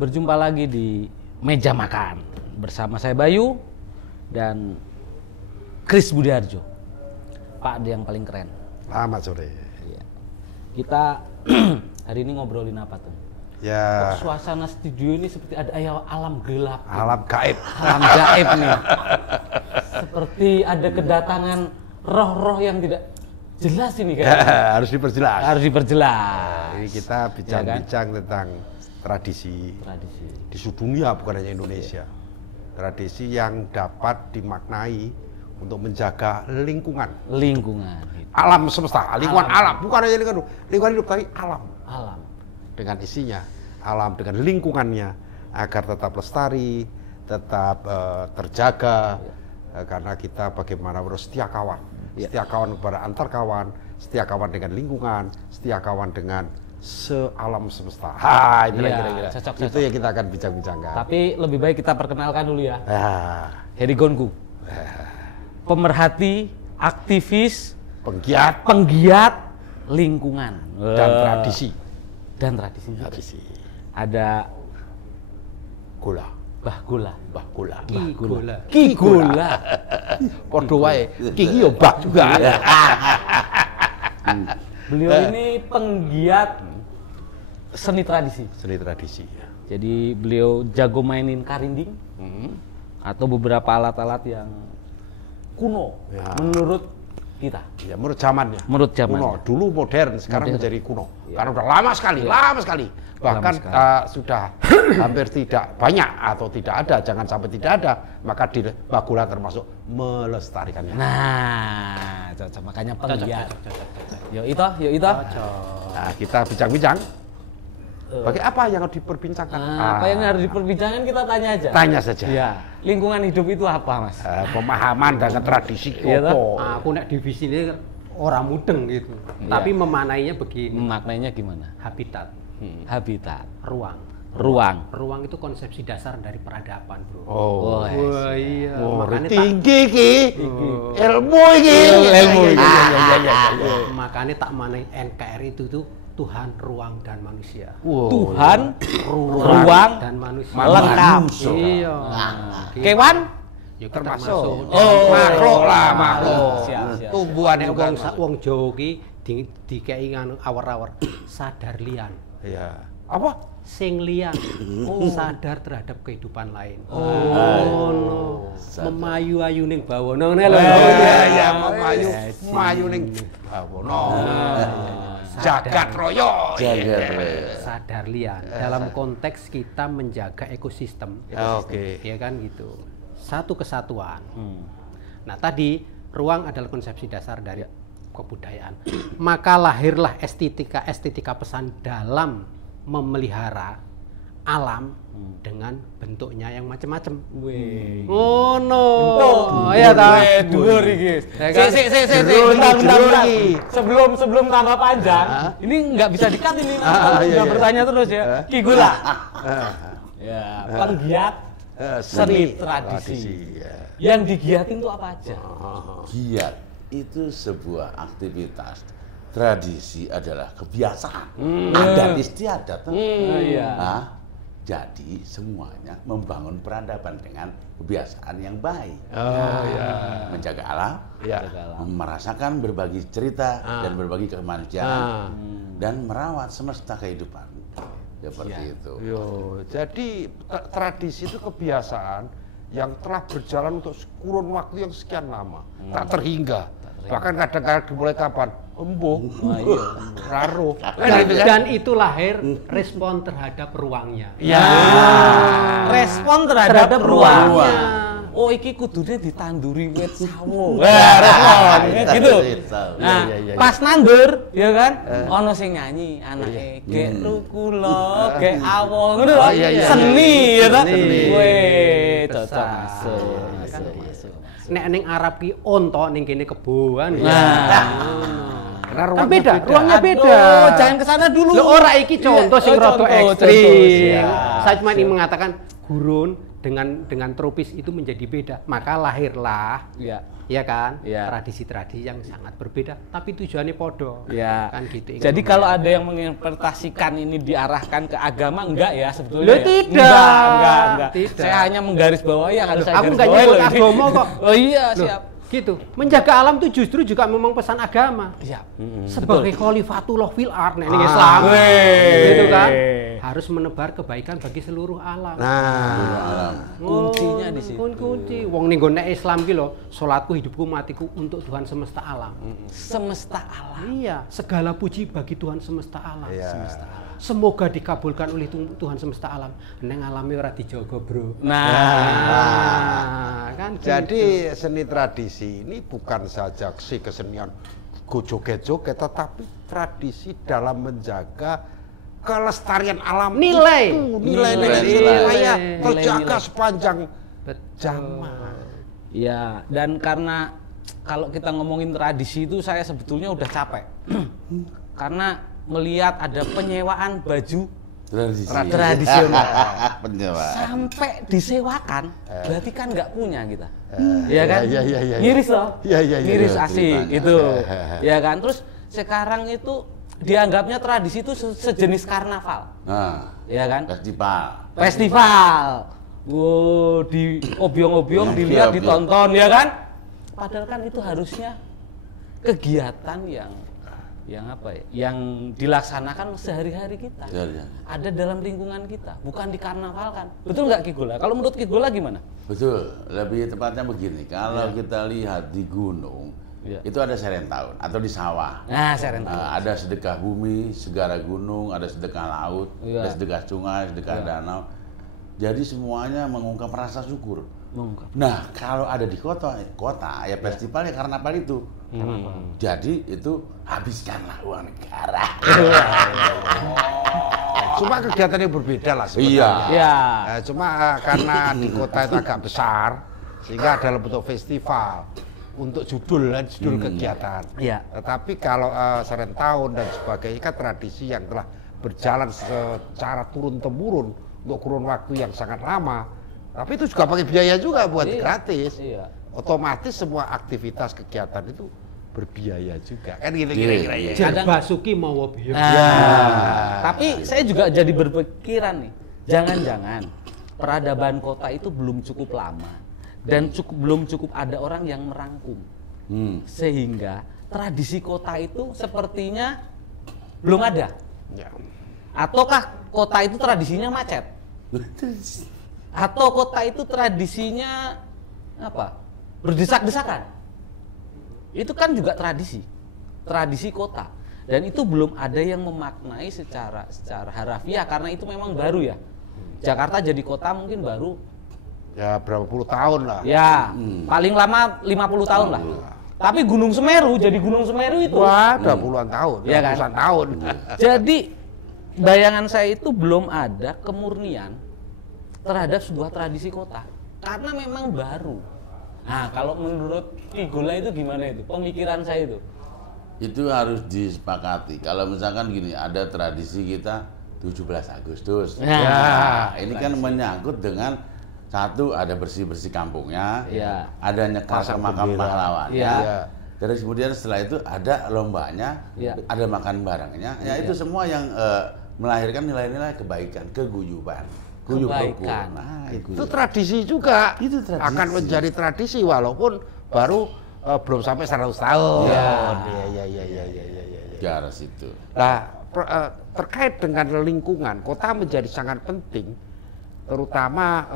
Berjumpa lagi di meja makan bersama saya Bayu dan Kris Budiharjo. Pak yang paling keren. Selamat sore. Iya. Kita hari ini ngobrolin apa tuh? Ya. Kok suasana studio ini seperti ada alam gelap. Alam gaib. Alam gaib nih. Seperti ada kedatangan roh-roh yang tidak jelas ini kan. Harus diperjelas. Harus diperjelas. Ini kita bincang-bincang tentang tradisi. Di sedunia, bukan hanya Indonesia. Tradisi yang dapat dimaknai untuk menjaga lingkungan. Alam semesta, lingkungan alam. Bukan hanya lingkungan hidup, tapi alam. Dengan isinya, alam dengan lingkungannya, agar tetap lestari, tetap terjaga. Karena kita bagaimana harus setia kawan. Setia kawan kepada antar kawan, setia kawan dengan lingkungan, setia kawan dengan sealam semesta. Itulah kira-kira. Itu yang kita akan bincang-bincangkan. Tapi lebih baik kita perkenalkan dulu ya. Heri Gonku. Pemerhati, aktivis, penggiat lingkungan dan tradisi. Ada Ki Gola. Podo wae. Ki yo bak juga. Beliau ini penggiat seni tradisi. Ya. Jadi beliau jago mainin karinding atau beberapa alat-alat yang kuno menurut kita. Ya, menurut zamannya. Kuno. Dulu modern, sekarang menjadi kuno. Karena udah lama sekali. Bahkan sudah hampir tidak banyak atau tidak ada, jangan sampai tidak ada, maka di Bagula termasuk melestarikannya. Nah, cocok, makanya penggiat. Yuk itu. Nah, kita bincang-bincang. Bagi apa yang harus diperbincangkan? Apa yang harus diperbincangkan kita tanya aja. Tanya saja. Ya. Lingkungan hidup itu apa, Mas? Pemahaman dengan tradisi. Aku nek divisi ini orang mudeng gitu. Tapi memaknainya begini. Memaknainya gimana? Habitat. Ruang itu konsepsi dasar dari peradaban, Bro. Iya. Makanya tinggi ki. Ilmu iki. Makanya tak manai NKRI itu tuh Tuhan, ruang, dan manusia. Tuhan, ruang, dan manusia. Lengkap. Iya. Kewan? Ya termasuk. Makhluk. Siap. Tumbuhan juga. Wong Jawa ki dikei nganu awar-awar sadar lian. Iya. Apa? Sing lian. Sadar terhadap kehidupan lain. Memayu-ayu ning bawana lho. Iya, memayu ning bawana. Jagat royo. Sadar lian. Dalam konteks kita menjaga ekosistem. Oke. Ya kan gitu. Satu kesatuan. Nah, tadi ruang adalah konsepsi dasar dari kebudayaan. Maka lahirlah estetika pesan dalam memelihara alam dengan bentuknya yang macam-macam. Ya ta. Dhuwur iki. Bentar. Sebelum tambah panjang, ini nggak bisa di-cut ini. Sudah bertanya terus ya. Ki Gola. Ya, penggiat seni tradisi. Yang digiatin itu apa aja? Giat itu sebuah aktivitas. Tradisi adalah kebiasaan. Adat istiadat. Jadi semuanya membangun peradaban dengan kebiasaan yang baik. Menjaga alam, merasakan berbagi cerita dan berbagi kemanusiaan, dan merawat semesta kehidupan. Seperti itu. Jadi tradisi itu kebiasaan yang telah berjalan untuk kurun waktu yang sekian lama, tak terhingga. Bahkan kadang-kadang dimulai kapan? Raro. Dan itu lahir respon terhadap ruangnya. Respon terhadap ruangnya. Oh, iki kudune ditanduri wit sawo. Respon gitu. Nah, pas nandur, ya kan? Ono sing nyanyi anake, "Gek rukula, gek awo." Ngono lho. Seni ya ta? Weh, cocok masuk. Nek ning Arab ki onto ning kene keboan. Kan beda, ruangnya beda. Jangan ke sana dulu. Lho ora iki contoh sing rada ekstrim. Saya cuma ingin mengatakan gurun dengan tropis itu menjadi beda. Maka lahirlah ya kan tradisi-tradisi yang sangat berbeda tapi tujuannya podo kan gitu. Jadi kalau ada yang menginterpretasikan ini diarahkan ke agama, enggak ya sebetulnya. Tidak. Saya hanya menggarisbawahi yang harus saya aku nggak nyebut agama kok. Oh iya, siap. Gitu. Menjaga alam itu justru juga memang pesan agama. Siap. Sebagai khalifatullah fil ard nek ning Islam. Gitu kan? Harus menebar kebaikan bagi seluruh alam. Kuncinya di situ. Kunci. Wong ning gone Islam ki lho, salatku, hidupku, matiku untuk Tuhan semesta alam. Semesta alam. Iya, segala puji bagi Tuhan semesta alam. Semesta alam. Semoga dikabulkan oleh Tuhan semesta alam. Neng alami ora dijaga, Bro. Kan jadi seni tradisi ini bukan saja kesenian joget-joget, tetapi tradisi dalam menjaga kelestarian alam, nilai-nilai terjaga sepanjang zaman. Ya, dan karena kalau kita ngomongin tradisi itu saya sebetulnya udah capek. Karena melihat ada penyewaan baju tradisional sampai disewakan, berarti kan nggak punya kita, ya kan? Miris loh, miris asik itu, ya kan? Terus sekarang itu dianggapnya tradisi itu sejenis karnaval, ya kan? Festival, wow, di obyong-obyong dilihat, ditonton, ya kan? Padahal kan itu harusnya kegiatan yang dilaksanakan sehari-hari kita, ada dalam lingkungan kita, bukan dikarnavalkan. Betul nggak Ki Gola? Kalau menurut Ki Gola gimana? Betul, lebih tepatnya begini. Kalau kita lihat di gunung, itu ada serentahun atau di sawah. Serentahun. Ada sedekah bumi, segara gunung, ada sedekah laut, ada sedekah sungai, sedekah danau. Jadi semuanya mengungkap rasa syukur. Nah, kalau ada di kota ya festivalnya karnaval itu. Jadi itu habiskanlah uang negara. Cuma kegiatannya berbeda lah sebenarnya. Iya. Cuma karena di kota itu agak besar, sehingga dalam bentuk festival untuk judul kegiatan. Iya. Tetapi kalau serentahun dan sebagainya kan tradisi yang telah berjalan secara turun-temurun untuk kurun waktu yang sangat lama. Tapi itu juga pakai biaya juga buat gratis. Iya. Otomatis semua aktivitas kegiatan itu berbiaya juga kan gitu kira-kira ya. Kadang Basuki mau biaya. Tapi saya juga jadi berpikiran nih, jangan-jangan peradaban kota itu belum cukup lama dan belum cukup ada orang yang merangkum, sehingga tradisi kota itu sepertinya belum ada. Ataukah kota itu tradisinya macet? Atau kota itu tradisinya apa? Berdesak-desakan. Itu kan juga tradisi kota, dan itu belum ada yang memaknai secara harafiah karena itu memang baru ya. Jakarta jadi kota mungkin baru ya berapa puluh tahun lah. Ya, paling lama 50 tahun lah. Tapi Gunung Semeru jadi Gunung Semeru itu ada puluhan tahun, ya kan? Ratusan tahun. Jadi bayangan saya itu belum ada kemurnian terhadap sebuah tradisi kota karena memang baru. Nah, kalau menurut Ki Gola itu gimana itu? Pemikiran saya itu. Itu harus disepakati. Kalau misalkan gini, ada tradisi kita 17 Agustus. Ini kan menyangkut dengan satu, ada bersih-bersih kampungnya, ada nyekar ke makam pahlawannya. Terus kemudian setelah itu ada lombanya, ada makan barengnya. Itu semua yang melahirkan nilai-nilai kebaikan, keguyuban. Kebaikan. Itu tradisi juga. Itu tradisi. Akan menjadi tradisi walaupun baru belum sampai 100 tahun. Ke arah situ. Nah, terkait dengan lingkungan, kota menjadi sangat penting. Terutama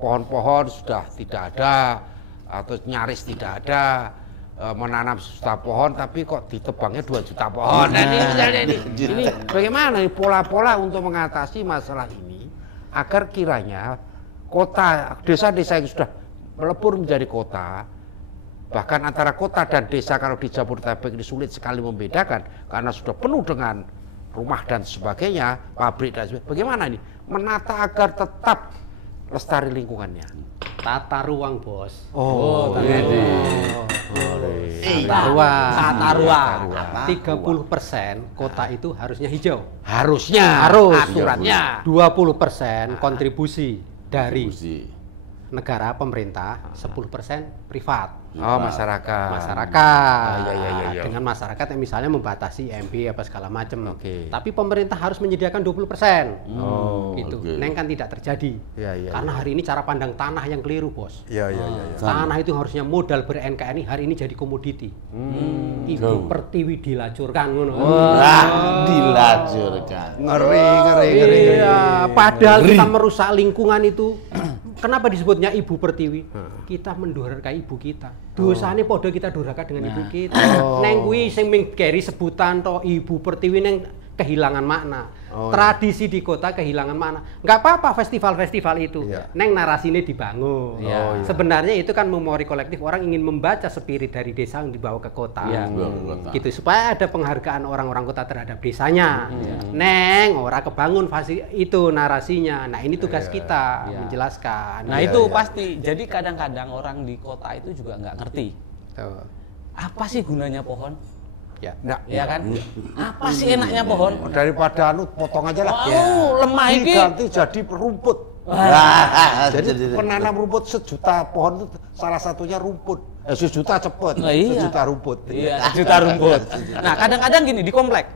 pohon-pohon sudah tidak ada atau nyaris tidak ada. Menanam 1 juta pohon tapi kok ditebangnya 2 juta pohon. Ini bagaimana nih pola-pola untuk mengatasi masalah ini? Agar kiranya kota, desa-desa yang sudah melebur menjadi kota, bahkan antara kota dan desa kalau di Jabodetabek ini sulit sekali membedakan karena sudah penuh dengan rumah dan sebagainya, pabrik dan sebagainya. Bagaimana ini menata agar tetap lestari lingkungannya? Tata ruang, Bos. Tata ruang. 30% kota itu harusnya hijau. Harusnya. Harus. Aturannya. 20% kontribusi dari negara pemerintah, 10% privat. Oh, masyarakat. Masyarakat. Iya. Dengan masyarakat yang misalnya membatasi IMB apa segala macam. Oke. Tapi pemerintah harus menyediakan 20%. Oh, gitu. oke. Neng kan tidak terjadi. Iya. Karena hari ini cara pandang tanah yang keliru, Bos. Iya. Tanah itu harusnya modal ber-NKRI, hari ini jadi komoditi. Ibu Pertiwi dilacurkan ngono. Dilacurkan. Ngeri. Iya, padahal kita merusak lingkungan itu. Kenapa disebutnya Ibu Pertiwi? Kita mendurhaka ibu kita. Dosane podo kita durhaka dengan ibu kita. Neng kuwi sing mingkeri sebutan to Ibu Pertiwi neng kehilangan makna. Tradisi di kota kehilangan makna. Nggak apa-apa festival-festival itu. Neng narasinya dibangun. Sebenarnya itu kan memori kolektif, orang ingin membaca spirit dari desa yang dibawa ke kota. Gitu supaya ada penghargaan orang-orang kota terhadap desanya. Neng ora kebangun itu narasinya. Nah, ini tugas kita menjelaskan. Nah, itu pasti. Jadi kadang-kadang orang di kota itu juga nggak ngerti. Apa sih gunanya pohon? Ya kan? Apa sih enaknya pohon? Daripada potong aja lah. Lemah ini ganti jadi rumput. Jadi penanam rumput 1 juta pohon itu salah satunya rumput. 1 juta cepet. 1 juta rumput. Iya, 1 juta rumput. Nah, kadang-kadang gini di komplek.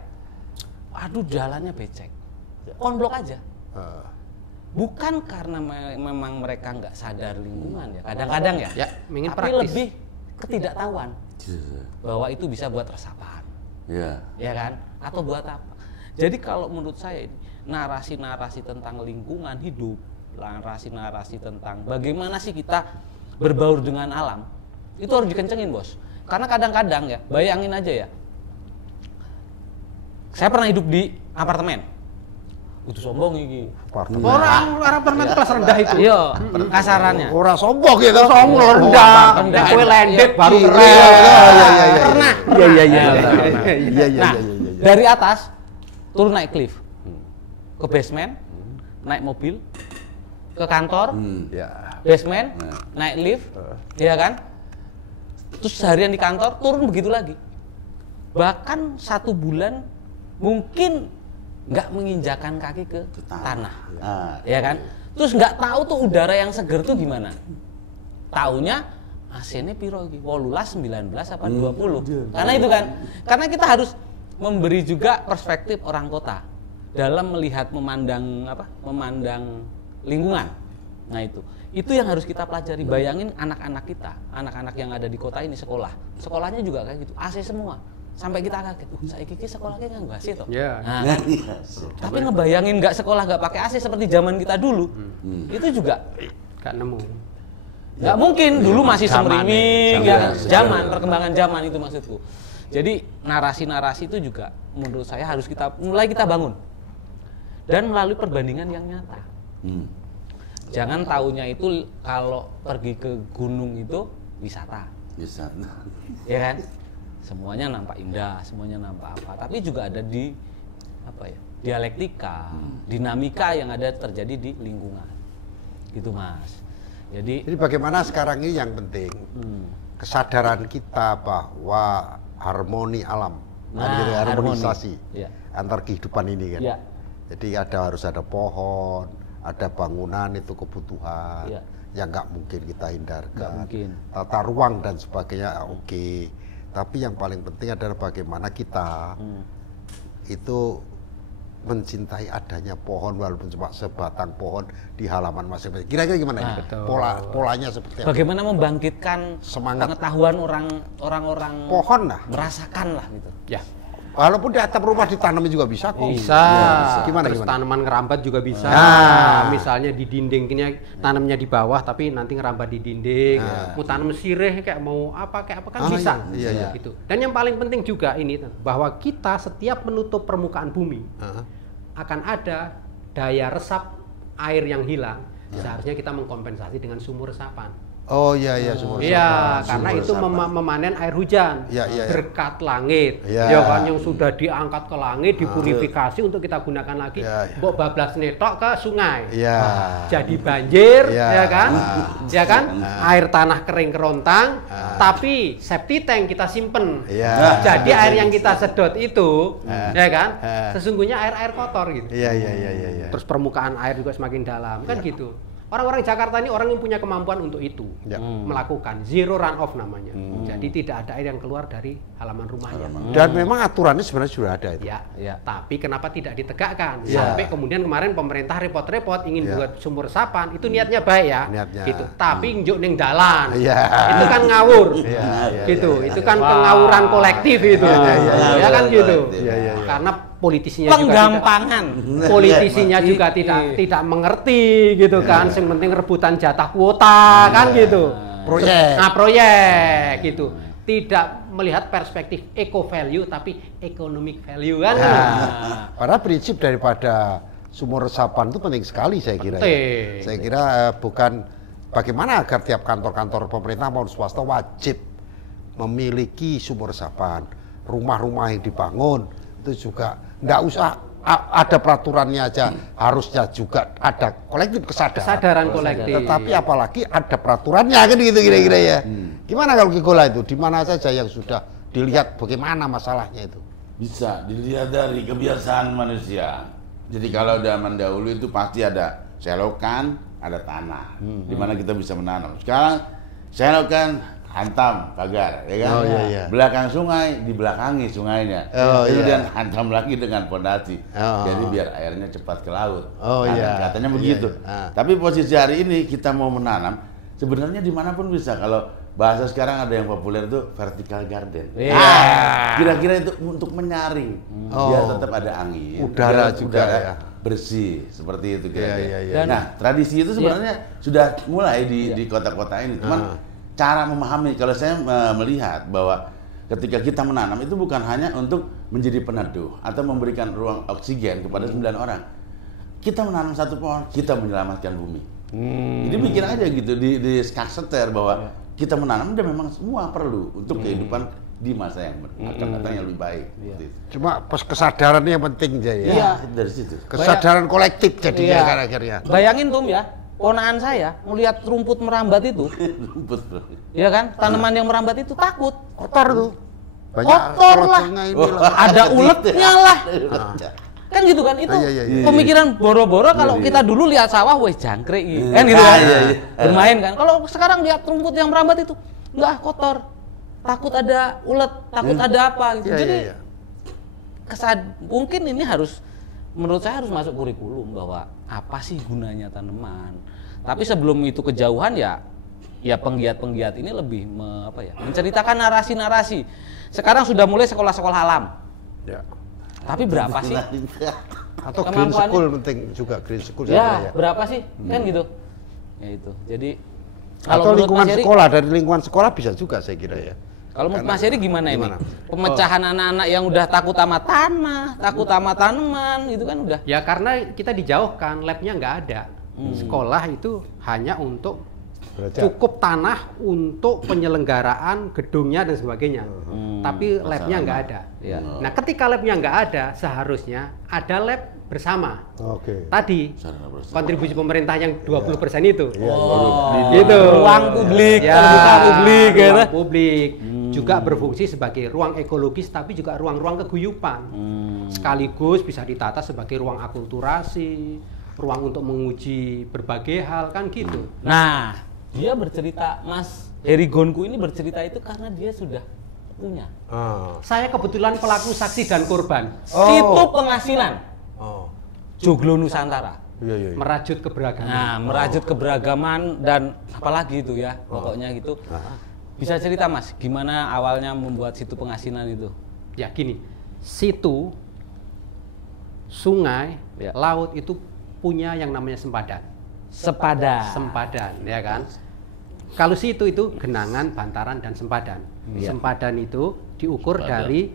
Aduh, jalannya becek. Konblok aja. Bukan karena memang mereka nggak sadar lingkungan ya. Kadang-kadang ya. Ingin tapi praktis. lebih ketidaktahuan bahwa itu bisa buat resapan. Ya kan? Atau buat apa? Jadi kalau menurut saya ini narasi-narasi tentang lingkungan hidup, narasi-narasi tentang bagaimana sih kita berbaur dengan alam, itu harus dikencengin, Bos. Karena kadang-kadang ya, bayangin aja ya. Saya pernah hidup di apartemen. Itu sombong iki. Orang apartemen kelas rendah itu. Iya, kasarannya. Ora sombong gitu. Sombong rendah. Kue landed baru keren. Pernah. Iya. Dari atas turun naik lift. Ke basement, naik mobil, ke kantor, basement, naik lift, ya kan? Terus seharian di kantor, turun begitu lagi. Bahkan 1 bulan mungkin nggak menginjakan kaki ke tanah, ya kan? Terus nggak tahu tuh udara yang seger tuh gimana? Taunya AC-nya piro iki? 18, 19 apa 20? Karena itu kan, karena kita harus memberi juga perspektif orang kota dalam melihat memandang lingkungan. Nah itu yang harus kita pelajari. Bayangin anak-anak kita, anak-anak yang ada di kota ini sekolahnya juga kayak gitu, AC semua. Sampai kita kaget, saiki sekolahnya nggak AC toh. Nah, kan? Tapi ngebayangin nggak sekolah nggak pakai AC seperti zaman kita dulu, itu juga nggak nemu. Nggak mungkin, dulu masih semriming, zaman perkembangan zaman itu maksudku. Jadi narasi-narasi itu juga menurut saya harus mulai kita bangun dan melalui perbandingan yang nyata. Jangan taunya itu kalau pergi ke gunung itu wisata, ya kan? Semuanya nampak indah, semuanya nampak apa. Tapi juga ada di dialektika, dinamika yang ada terjadi di lingkungan. Gitu, Mas. Jadi bagaimana sekarang ini yang penting kesadaran kita bahwa harmoni alam, harmonisasi antar kehidupan ini kan. Jadi harus ada pohon, ada bangunan, itu kebutuhan yang nggak mungkin kita hindarkan. Tata ruang dan sebagainya oke. Tapi yang paling penting adalah bagaimana kita itu mencintai adanya pohon walaupun cuma sebatang pohon di halaman masing-masing. Kira-kira gimana ini? Polanya seperti apa? Bagaimana membangkitkan semangat pengetahuan orang-orang pohon lah, merasakan lah gitu. Ya. Walaupun di atap rumah ditanam juga bisa kok. Bisa. Gimana? Tanaman ngerambat juga bisa. Misalnya di dindingnya tanamnya di bawah tapi nanti ngerambat di dinding. Mau tanam sirih kayak mau apa kan bisa. Iya. Gitu. Dan yang paling penting juga ini bahwa kita setiap menutup permukaan bumi akan ada daya resap air yang hilang. Seharusnya kita mengkompensasi dengan sumur resapan. Oh iya sumur resapan. Iya, karena itu memanen air hujan berkat langit. Ya kan yang sudah diangkat ke langit, dipurifikasi untuk kita gunakan lagi. Mbok bablas netok ke sungai. Jadi banjir, ya kan? Ya kan? Air tanah kering kerontang, tapi septic tank kita simpen. Jadi air yang kita sedot itu, ya kan? Sesungguhnya air kotor gitu. Iya. Terus permukaan air juga semakin dalam, kan gitu. Orang-orang Jakarta ini orang yang punya kemampuan untuk itu, melakukan zero runoff namanya. Jadi tidak ada air yang keluar dari halaman rumahnya. Dan memang aturannya sebenarnya sudah ada itu. Ya. Tapi kenapa tidak ditegakkan? Sampai kemudian kemarin pemerintah repot-repot ingin buat sumur resapan, itu niatnya baik ya. Gitu. Tapi njuk ning dalan. Itu kan ngawur. Gitu. Itu kan pengawuran kolektif itu. Ya kan gitu. Karena politisinya penggampangan. Politisinya juga tidak mengerti gitu kan. Yang penting rebutan jatah kuota kan gitu. Proyek gitu. Tidak melihat perspektif eco value tapi economic value kan. Padahal prinsip daripada sumur resapan itu penting sekali saya kira. Saya kira bukan bagaimana agar tiap kantor-kantor pemerintah maupun swasta wajib memiliki sumur resapan. Rumah-rumah yang dibangun itu juga nggak usah ada peraturannya aja, harusnya juga ada kesadaran kolektif. Tetapi apalagi ada peraturannya kan gitu kira-kira ya. Gimana kalau Kikola itu? Di mana saja yang sudah dilihat bagaimana masalahnya itu? Bisa dilihat dari kebiasaan manusia. Jadi kalau zaman dahulu itu pasti ada selokan, ada tanah, di mana kita bisa menanam. Sekarang selokan hantam pagar, ya kan? Belakang sungai, dibelakangi sungainya. Kemudian hantam lagi dengan pondasi. Jadi biar airnya cepat ke laut. Katanya begitu. Tapi posisi hari ini kita mau menanam, sebenarnya dimanapun bisa. Kalau bahasa sekarang ada yang populer itu vertical garden. Kira-kira itu untuk menyaring, biar tetap ada angin, udara juga ya. Bersih seperti itu kira-kira. Nah, tradisi itu sebenarnya sudah mulai di kota-kota ini. Cuman cara memahami, kalau saya melihat bahwa ketika kita menanam itu bukan hanya untuk menjadi peneduh atau memberikan ruang oksigen kepada 9 orang. Kita menanam satu pohon, kita menyelamatkan bumi. Jadi pikir aja gitu di skala seter bahwa kita menanam dan memang semua perlu untuk kehidupan di masa yang akan datang yang lebih baik. Cuma kesadarannya yang penting ya. Dari situ. Kesadaran kolektif jadinya akhirnya. Bayangin Tum ya. Ponaan saya melihat rumput merambat itu, ya kan, tanaman yang merambat itu takut, kotor tuh, kotor lah, ada uletnya lah, kan gitu kan, itu pemikiran boro-boro. Kalau kita dulu lihat sawah, wes jangkrik, kan gitu kan, bermain kan. Kalau sekarang lihat rumput yang merambat itu, enggak kotor, takut ada ulet, takut ada apa, gitu. Jadi mungkin ini harus, menurut saya harus masuk kurikulum bahwa apa sih gunanya tanaman. Tapi sebelum itu kejauhan ya penggiat-penggiat ini lebih menceritakan narasi-narasi. Sekarang sudah mulai sekolah-sekolah alam. Tapi berapa sih? Atau green school penting juga, green school ya. Berapa sih? Kan gitu. Ya itu. Jadi atau lingkungan sekolah, dari lingkungan sekolah bisa juga saya kira ya. Kalau menurut Mas Heri gimana ini? Pemecahan anak-anak yang udah takut sama tanah, takut sama tanaman, itu kan udah. Ya karena kita dijauhkan, labnya nggak ada. Sekolah itu hanya untuk cukup tanah untuk penyelenggaraan gedungnya dan sebagainya. Tapi labnya nggak ada. Nah ketika labnya nggak ada, seharusnya ada lab bersama. Tadi kontribusi pemerintah yang 20% itu. Gitu. Ruang publik, terbuka publik, ruang publik. Juga berfungsi sebagai ruang ekologis tapi juga ruang-ruang keguyupan. Sekaligus bisa ditata sebagai ruang akulturasi, ruang untuk menguji berbagai hal kan gitu. Nah, dia bercerita, Mas Heri Gonku ini bercerita itu karena dia sudah punya. Saya kebetulan pelaku saksi dan korban. Itu penghasilan. Joglo Nusantara. Merajut keberagaman. Nah, merajut keberagaman dan apalagi itu ya, pokoknya gitu. Bisa cerita Mas, gimana awalnya membuat situ penghasilan itu? Ya gini, situ, sungai, laut itu punya yang namanya sempadan. Sempadan, ya kan? Kalau situ itu genangan, bantaran, dan sempadan. Sempadan itu diukur dari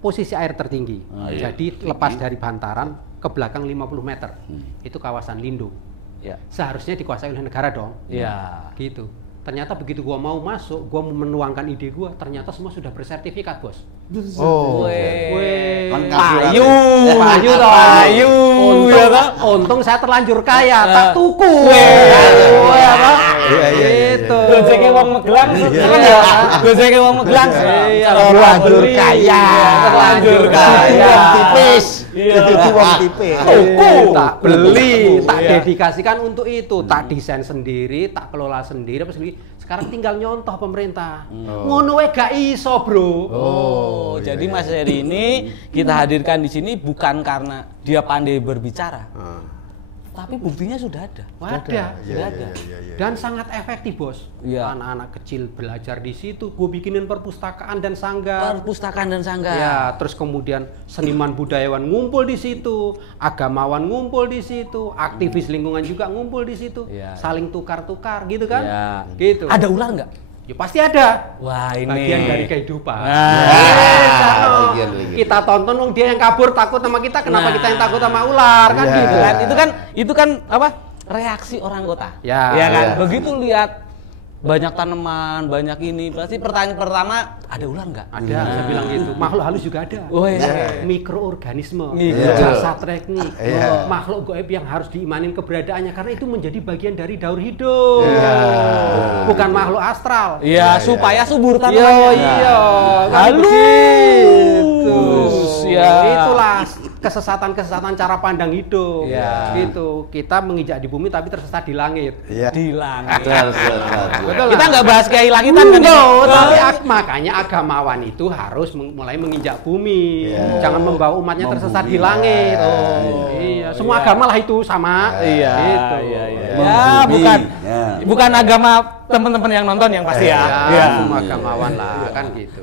posisi air tertinggi. Jadi lepas dari bantaran ke belakang 50 meter. Itu kawasan lindung. Seharusnya dikuasai oleh negara dong. Gitu. Ternyata begitu gua mau masuk, gua mau menuangkan ide gua, ternyata semua sudah bersertifikat, Bos. Oh. Payu toh. Payu. Untung saya terlanjur kaya, tak tuku. Itu. Gojeke wong Magelang, gojeke wong Magelang. Terlanjur kaya. Terlanjur kaya. Tipis. Itu wong tipis. Tuku, tak beli, tak dedikasikan untuk itu, tak desain sendiri, tak kelola sendiri apa sendiri. Sekarang tinggal nyontoh pemerintah. Ngono wae gak iso, Bro. Oh, jadi Mas Heri ini kita hadirkan di sini bukan karena dia pandai berbicara. Tapi buktinya sudah ada. Sudah ada. Iya. Dan sangat efektif, Bos. Iya. Anak-anak kecil belajar di situ, gue bikinin perpustakaan dan sanggar. Perpustakaan dan sanggar. Ya, terus kemudian seniman budayawan ngumpul di situ, agamawan ngumpul di situ, aktivis lingkungan juga ngumpul di situ, Iya. saling tukar-tukar gitu kan? Iya. Gitu. Ada ular nggak? Ya pasti ada. Wah, ini Bagian dari kehidupan. Bagian lagi. Kita tonton wong dia yang kabur takut sama kita, kenapa kita yang takut sama ular kan Iya. gitu kan? Itu kan apa? Reaksi orang kota. Ya. Iya kan? Ya. Begitu lihat banyak tanaman, banyak ini, pasti pertanyaan pertama, ada ular nggak? Ada, saya bilang gitu. Makhluk halus juga ada. Oh, iya. Mikroorganisme, Iya. jasa teknik, Iya. makhluk gaib yang harus diimanin keberadaannya karena itu menjadi bagian dari daur hidup. Iya. Bukan makhluk astral. Iya, supaya subur tanamannya. Iya. Kan Halus. begitu. Ya. Itulah kesesatan-kesesatan cara pandang hidup. Iya. Gitu. Kita menginjak di bumi tapi tersesat di langit. Iya. Di langit. Betul Kita lah. nggak bahas kiai langitan kan? Tapi makanya agamawan itu harus mulai menginjak bumi. Jangan membawa umatnya tersesat di langit. Iya, semua agama lah itu sama. Iya. Gitu. Iya. Ya, bukan agama teman-teman yang nonton yang pasti ya. Ya, semua agamawan lah kan gitu.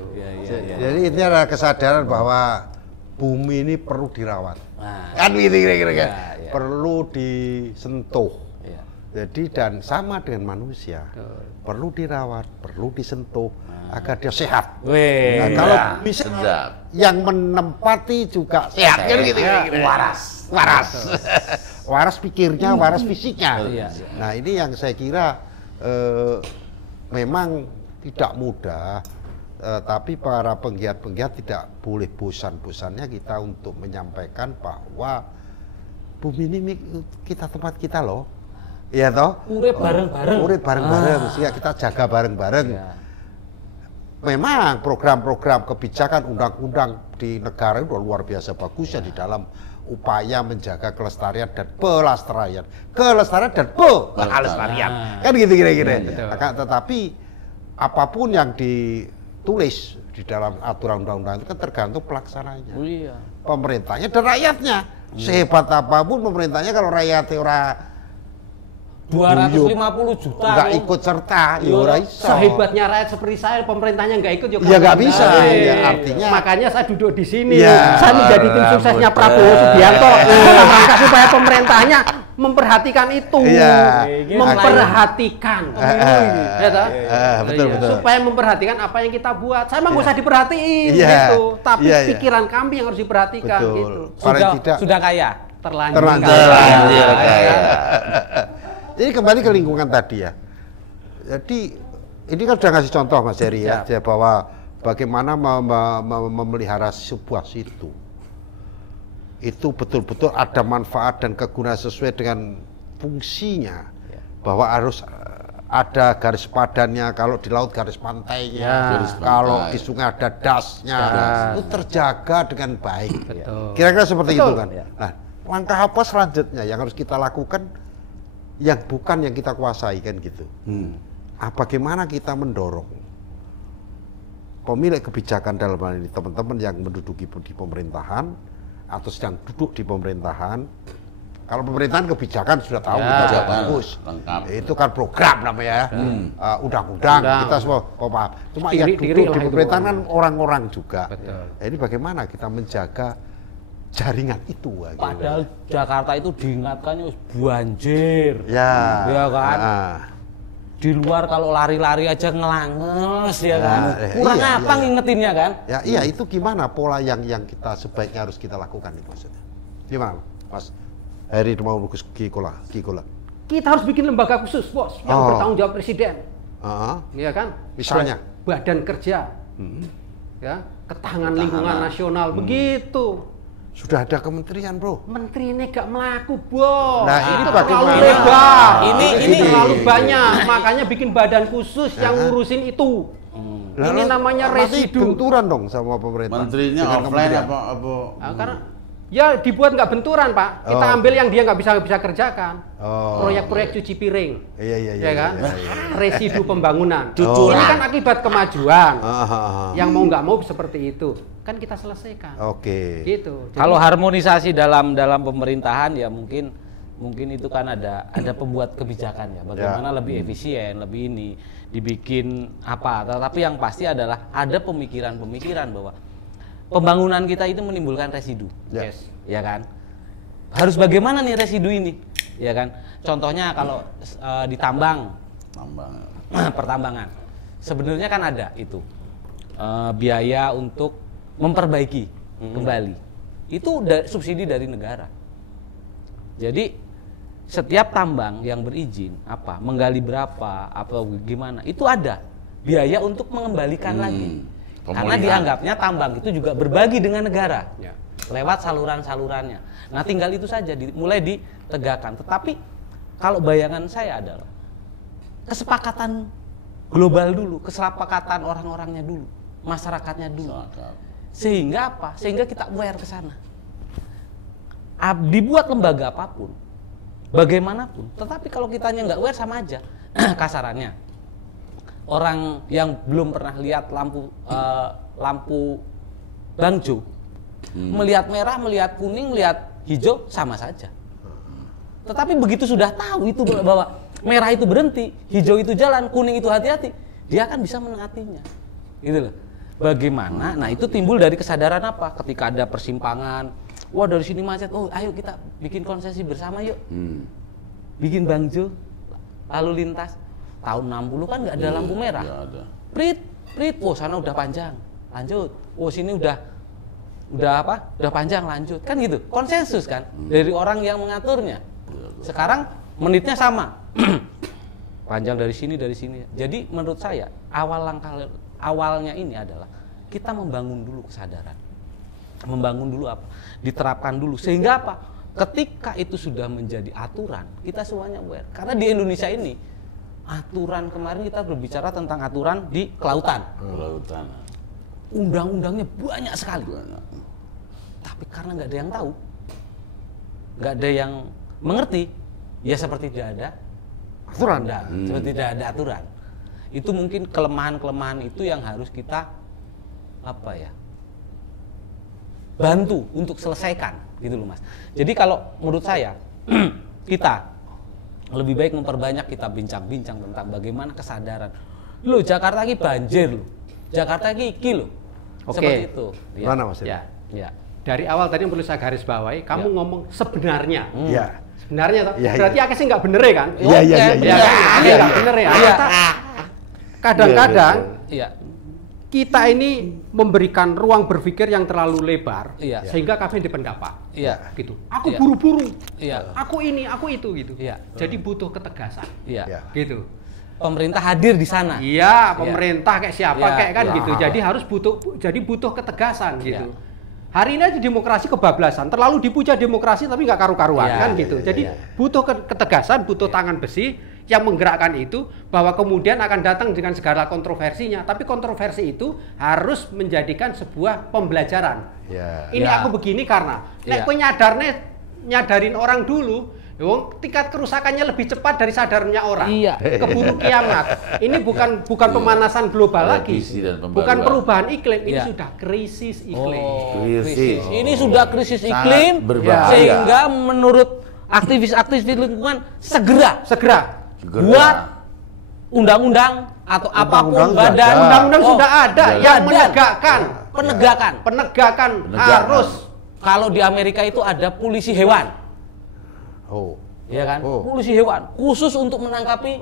Jadi ini adalah kesadaran bahwa bumi ini perlu dirawat. Nah. Kan gitu kira-kira kan. Iya. Perlu disentuh. Iya. Jadi dan sama dengan manusia. Perlu dirawat, perlu disentuh agar dia sehat. Weh. Nah, kalau bisa sedap. yang menempati juga sehat kan gitu kira-kira. Waras pikirnya, waras fisiknya. Iya. Nah, ini yang saya kira memang tidak mudah, tapi para penggiat-penggiat tidak boleh bosan-bosannya kita untuk menyampaikan bahwa bumi ini kita tempat kita loh. Iya toh? Urip bareng-bareng. Urip bareng-bareng, sehingga kita jaga bareng-bareng. Iya. Memang program-program kebijakan undang-undang di negara itu luar biasa bagusnya di dalam upaya menjaga kelestarian dan pelestarian. Kelestarian dan pelestarian. Kan gitu kira-kira. Tetapi apapun yang ditulis di dalam aturan undang-undang itu kan tergantung pelaksananya. Oh, iya. Pemerintahnya dan rakyatnya. Sehebat apapun pemerintahnya kalau rakyatnya orang 250 juta nggak loh. ikut serta, ya ora iso. Sehebatnya rakyat seperti saya, pemerintahnya nggak ikut Ya nggak bisa. Ya, artinya makanya saya duduk di sini. Ya, Saya menjadi tim suksesnya Prabowo Subianto dalam rangka supaya pemerintahnya memperhatikan itu, Iya. memperhatikan, ya toh? Betul, Iya, betul. supaya memperhatikan apa yang kita buat. Saya mah nggak usah diperhatiin Iya. gitu, tapi Iya, iya. pikiran kami yang harus diperhatikan Betul. gitu. Paling tidak Sudah kaya. Terlanjur. Jadi kembali ke lingkungan tadi ya. Jadi ini kan sudah ngasih contoh Mas Heri ya, bahwa bagaimana memelihara sebuah situ. Itu betul-betul ada manfaat dan kegunaan sesuai dengan fungsinya. Bahwa harus ada garis padannya, kalau di laut garis pantainya, kalau di sungai ada dasnya, itu terjaga dengan baik. Kira-kira seperti itu kan. Nah, langkah apa selanjutnya yang harus kita lakukan yang bukan yang kita kuasai kan gitu. Bagaimana kita mendorong pemilik kebijakan dalam hal ini teman-teman yang menduduki di pemerintahan atau sedang duduk di pemerintahan. Kalau pemerintahan kebijakan sudah tahu kita bagus. Itu kan program namanya, undang-undang kita semua paham. Cuma yang duduk di pemerintahan kan orang-orang juga. Ini bagaimana kita menjaga jaringan itu? Padahal Jakarta itu diingatkannya banjir. Ya kan? Di luar kalau lari-lari aja ngelanges ya kan. Kurang apa ngingetinnya kan? Ya iya, itu gimana pola yang kita sebaiknya harus kita lakukan itu maksudnya. Gimana Mas Heri mau Kikola? Kita harus bikin lembaga khusus, Bos, yang bertanggung jawab presiden. Iya kan? Misalnya badan kerja ya, ketahanan lingkungan nasional begitu. Sudah ada kementerian, Bro. Menteri ini gak melaku, Bos. Nah, ini terlalu bagaimana? lebar. Ini terlalu banyak, makanya bikin badan khusus yang ngurusin itu. Ini namanya nanti residu. benturan dong sama pemerintah. Menterinya Dengan offline kementerian. apa? Nah, karena ya dibuat nggak benturan, Pak. Kita ambil yang dia nggak bisa kerjakan. Proyek-proyek cuci piring. Iya, Ya kan? iya. Residu pembangunan. Cucuran. Ini kan akibat kemajuan. Ah. Yang mau nggak mau seperti itu. Kan kita selesaikan. Oke. Gitu. Jadi, Kalau harmonisasi dalam pemerintahan ya mungkin itu kan ada pembuat kebijakan ya, bagaimana lebih efisien, lebih ini dibikin apa. Tetapi yang pasti adalah ada pemikiran-pemikiran bahwa pembangunan kita itu menimbulkan residu. yes. Ya kan? Harus bagaimana nih residu ini? Ya kan? Contohnya kalau di tambang, pertambangan. Sebenarnya kan ada itu biaya untuk memperbaiki kembali. Itu subsidi dari negara. Jadi setiap tambang yang berizin menggali berapa, gimana, itu ada biaya untuk mengembalikan lagi. Karena dianggapnya tambang itu juga berbagi dengan negara. Ya. Lewat saluran-salurannya. Nah, tinggal itu saja mulai ditegakkan. Tetapi kalau bayangan saya adalah kesepakatan global dulu, kesepakatan orang-orangnya dulu, masyarakatnya dulu. Sehingga Sehingga kita aware ke sana. Dibuat lembaga apapun, bagaimanapun, tetapi kalau kitanya nggak aware sama aja. Kasarannya, orang yang belum pernah lihat lampu bangjo, melihat merah, melihat kuning, melihat hijau sama saja. Tetapi begitu sudah tahu itu bahwa merah itu berhenti, hijau itu jalan, kuning itu hati-hati, dia akan bisa menaatinya. Gitu loh. Bagaimana? Nah, itu timbul dari kesadaran apa? Ketika ada persimpangan, wah dari sini macet, oh ayo kita bikin konsesi bersama yuk. Bikin bangjo, lalu lintas. Tahun 60 kan nggak ada lampu merah. Prit, oh sana udah panjang, lanjut. Oh sini udah panjang, lanjut. Kan gitu, konsensus kan dari orang yang mengaturnya. Sekarang menitnya sama, panjang dari sini. Jadi menurut saya awalnya ini adalah kita membangun dulu kesadaran, membangun dulu diterapkan dulu sehingga ketika itu sudah menjadi aturan, kita semuanya aware. Karena di Indonesia ini aturan, kemarin kita berbicara tentang aturan di kelautan. Undang-undangnya banyak sekali. Tapi karena nggak ada yang tahu, nggak ada yang mengerti, ya seperti tidak ada aturan, seperti tidak ada aturan. Itu mungkin kelemahan-kelemahan itu yang harus kita bantu untuk selesaikan, gitu loh Mas. Jadi kalau menurut saya kita lebih baik memperbanyak, kita bincang-bincang tentang bagaimana kesadaran. Loh, Jakarta ini banjir loh. Jakarta ini iki loh. Seperti itu. Mana Mas? Ya. Ya. Dari awal tadi yang perlu saya garis bawahi, kamu ngomong sebenarnya. Iya. Sebenarnya toh? Ya, berarti akhirnya nggak bener ya kan? Iya. Akhirnya nggak bener ya. Kadang-kadang Iya. kita ini memberikan ruang berpikir yang terlalu lebar, Iya. sehingga kami pendapat. Iya. Gitu. Aku Iya. buru-buru. Iya. Aku ini, aku itu gitu. Iya. Jadi butuh ketegasan. Iya. Iya. Gitu. Pemerintah hadir di sana. Iya, pemerintah kayak siapa Iya, kayak kan iya. gitu. Jadi harus butuh ketegasan gitu. Hari ini aja demokrasi kebablasan, terlalu dipuja demokrasi tapi nggak karu-karuan Iya, kan gitu. Jadi butuh ketegasan, butuh tangan besi yang menggerakkan itu, bahwa kemudian akan datang dengan segala kontroversinya. Tapi kontroversi itu harus menjadikan sebuah pembelajaran. Ya. Ini aku begini karena nek kowe nyadarin orang dulu, tingkat kerusakannya lebih cepat dari sadarnya orang. Iya. Keburu kiamat. Ini bukan pemanasan global lagi. Bukan perubahan iklim, ini Iya. sudah krisis iklim. Oh, Krisis. Ini sudah krisis Sangat iklim, berbahaya. sehingga menurut aktivis-aktivis lingkungan segera buat undang-undang atau apapun Undang-undang badan. Undang-undang sudah ada yang penegakan harus. Kalau di Amerika itu ada polisi hewan, ya kan? Polisi hewan khusus untuk menangkapi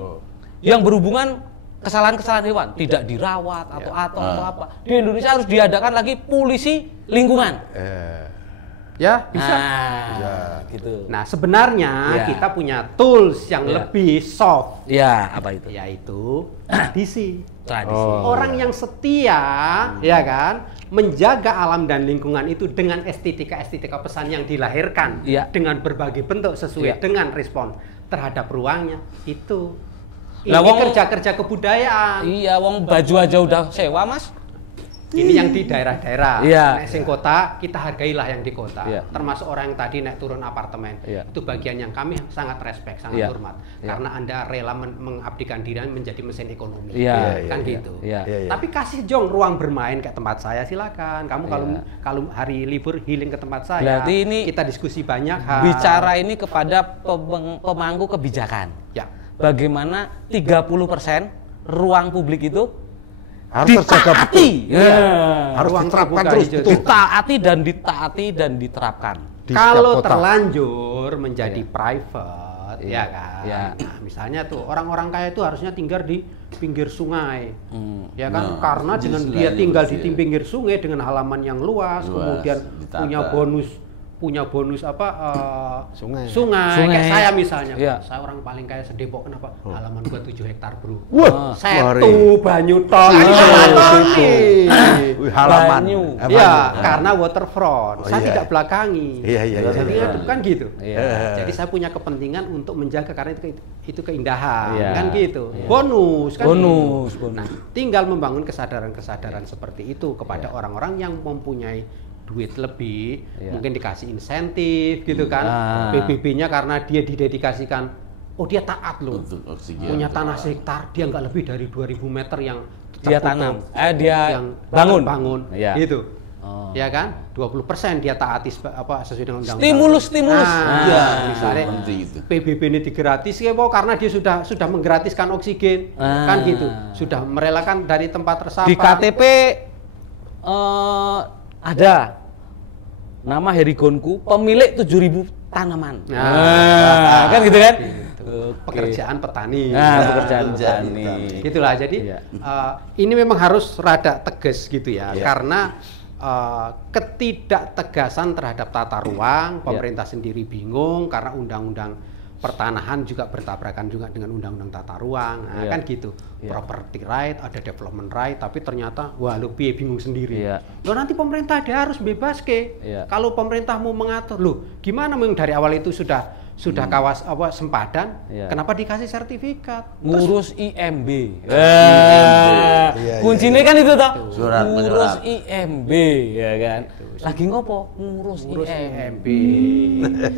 yang berhubungan kesalahan-kesalahan hewan, tidak dirawat atau apa. Di Indonesia harus diadakan lagi polisi lingkungan. Ya, bisa. Gitu. Nah, sebenarnya kita punya tools yang lebih soft. Ya, apa itu? Yaitu tradisi. Tradisi. Orang yang setia, ya kan, menjaga alam dan lingkungan itu dengan estetika pesan yang dilahirkan dengan berbagai bentuk sesuai dengan respon terhadap ruangnya itu. Ini kerja-kerja kebudayaan. Iya, wong baju aja udah sewa, Mas. Ini yang di daerah-daerah. Nek sing kota, kita hargailah yang di kota. Termasuk orang yang tadi naik turun apartemen. Itu bagian yang kami sangat respect, sangat hormat. Karena Anda rela mengabdikan diri menjadi mesin ekonomi. Kan gitu. Tapi kasih jong ruang bermain ke tempat saya, silakan. Kamu kalau hari libur healing ke tempat saya. Berarti ini kita diskusi banyak hal. Bicara ini kepada pemangku kebijakan. Bagaimana 30% ruang publik itu harus ditaati, harus diterapkan terus, ditaati dan diterapkan. Kalau terlanjur menjadi private, ya kan. Nah, misalnya tuh orang-orang kaya itu harusnya tinggal di pinggir sungai, ya kan. Karena dengan dia tinggal di pinggir sungai dengan halaman yang luas kemudian punya bonus sungai. Kayak saya misalnya, saya orang paling kaya se-Depok, kenapa? Halaman gua 7 hektar bro. Wah, setu banyu tong. Halaman. Karena waterfront. Saya tidak belakangi. Jadi kan gitu. Jadi saya punya kepentingan untuk menjaga karena itu keindahan, kan gitu. Bonus kan. Bonus. Nah, tinggal membangun kesadaran-kesadaran seperti itu kepada orang-orang yang mempunyai duit lebih, mungkin dikasih insentif gitu kan, PBB-nya karena dia didedikasikan, dia taat loh, punya tanah hektar, dia nggak lebih dari 2000 meter yang dia tanam, dia bangun, gitu, ya kan, 20% dia taati sesuai dengan undang-undang. Stimulus, misalnya PBB ini digratis karena dia sudah menggratiskan oksigen, kan gitu, sudah merelakan dari tempat resapan. Di KTP ada nama Herigonku, pemilik 7.000 tanaman. Kan gitu kan? Pekerjaan petani. Pekerjaan petani. Gitulah. Jadi ini memang harus rada tegas gitu ya, karena ketidaktegasan terhadap tata ruang, pemerintah sendiri bingung karena undang-undang pertanahan juga bertabrakan juga dengan undang-undang tata ruang, kan gitu. Property right, ada development right, tapi ternyata lu bingung sendiri. Loh, nanti pemerintah dia harus bebas kalau pemerintah mau mengatur, gimana dari awal itu sudah kawas sempadan, kenapa dikasih sertifikat? Ngurus IMB. Kuncinya kan itu toh. Ngurus IMB, ya kan. Lagi ngopo? Ngurus IMB.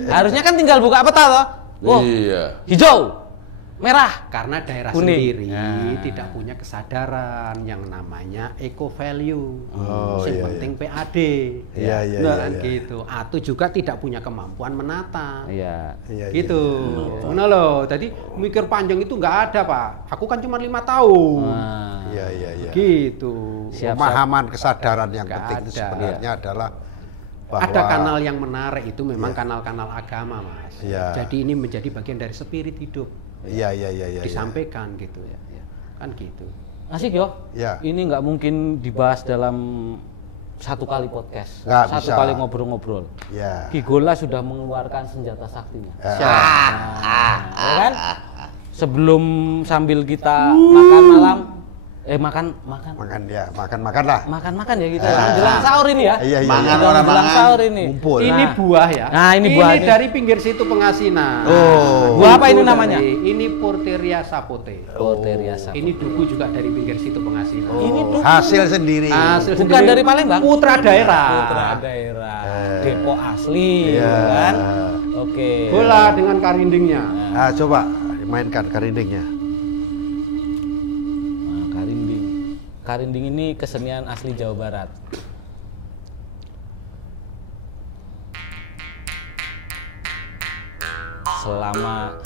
Harusnya kan tinggal buka peta toh. Hijau, merah, karena daerah sendiri tidak punya kesadaran yang namanya eco value, penting PAD, gitu. Atau juga tidak punya kemampuan menata, gitu. Mana loh, tadi mikir panjang itu nggak ada Pak. Aku kan cuma 5 tahun, gitu. Pemahaman kesadaran yang penting sebenarnya adalah ada kanal yang menarik itu memang kanal-kanal agama, Mas. Jadi ini menjadi bagian dari spirit hidup. Disampaikan gitu ya. Kan gitu. Asik yo. Ini nggak mungkin dibahas dalam satu kali podcast. Satu kali ngobrol-ngobrol. Ki Gola sudah mengeluarkan senjata saktinya. Kan? Sebelum sambil kita makan malam, makan lah. Makan ya gitu. Menjelang sahur ini ya. Mangan orang menjelang sahur ini. Ini buah ya. Nah, ini buah. Ini dari pinggir situ Pengasinan. Buah apa ini namanya? Ini Porteria sapote. Ini duku juga dari pinggir situ Pengasinan. Ini duku. Hasil sendiri. Bukan dari Palembang. Putra daerah. Depok asli, kan? Oke. Bola dengan karindingnya. Coba mainkan karindingnya. Karinding ini kesenian asli Jawa Barat. Selama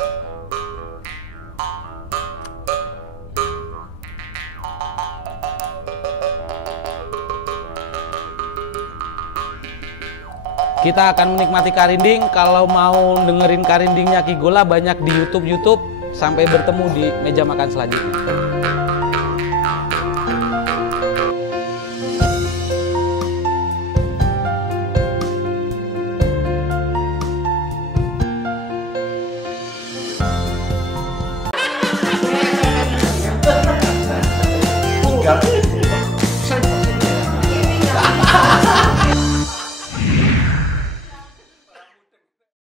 kita akan menikmati karinding. Kalau mau dengerin karindingnya Ki Gola banyak di YouTube. Sampai bertemu di meja makan selanjutnya.